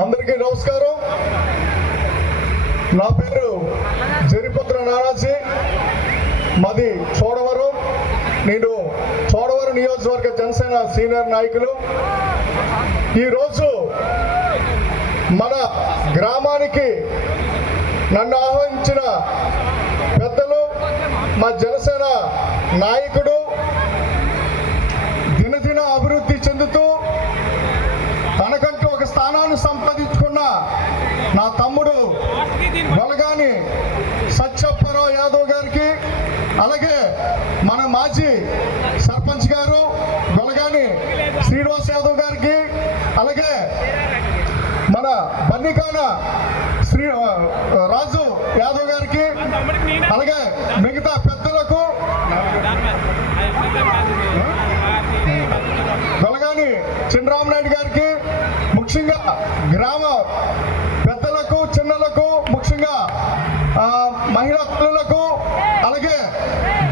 అందరికీ నమస్కారం. నా పేరు జరిపత్ర నానాజీ, మాది చోడవరం. నేను చోడవరం నియోజకవర్గ జనసేన సీనియర్ నాయకులు. ఈరోజు మన గ్రామానికి నన్ను ఆహ్వానించిన పెద్దలు, మా జనసేన నాయకుడు, దినదిన అభివృద్ధి చెందుతూ తనకంటూ ఒక స్థానాన్ని సంపాదించుకున్న నా తమ్ముడు గొలగాని సత్యప్పారావు యాదవ్ గారికి, అలాగే మన మాజీ సర్పంచ్ గారు గొలగాని శ్రీనివాస్ యాదవ్ గారికి, అలాగే మన బన్నికాన రాజు యాదవ్ గారికి, అలాగే మిగతా పెద్దలకు, గొలగాని చిన్నరామనాయుడు గారికి, ముఖ్యంగా గ్రామ పెద్దలకు, చిన్నలకు, ముఖ్యంగా మహిళా తల్లులకు, అలాగే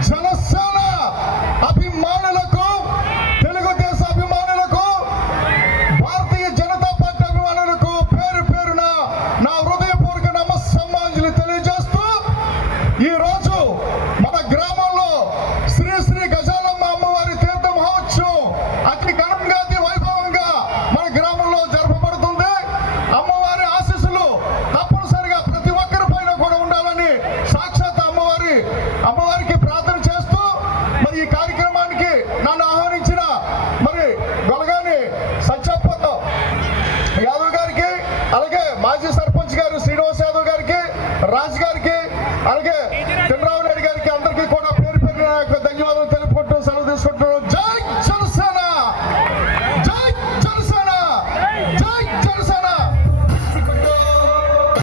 జనసేన అభిమానులకు, తెలుగుదేశం అభిమానులకు, భారతీయ జనతా పార్టీ అభిమానులకు పేరు పేరున నా హృదయపూర్వక నమస్సమాంజలి తెలియజేస్తూ, ఈరోజు మన గ్రామంలో శ్రీ శ్రీ గజాలమ్మ అమ్మవారి తీర్థ మహోత్సవం అతి ఘనంగా, అతి వైభవంగా మన గ్రామంలో జరపబడుతుంది. అమ్మవారి ఆశీస్సులు తప్పనిసరిగా ప్రతి ఒక్కరి పైన కూడా ఉండాలని సాక్షాత్ అమ్మవారికి ప్రార్థన చేస్తూ, మరి ఈ కార్యక్రమానికి నన్ను ఆహ్వానించిన మరి గొలగాని సత్యప్పారావు యాదవ్ గారికి, అలాగే మాజీ సర్పంచ్ గారు శ్రీనివాస్ యాదవ్ గారికి, రాజు గారికి, అలాగే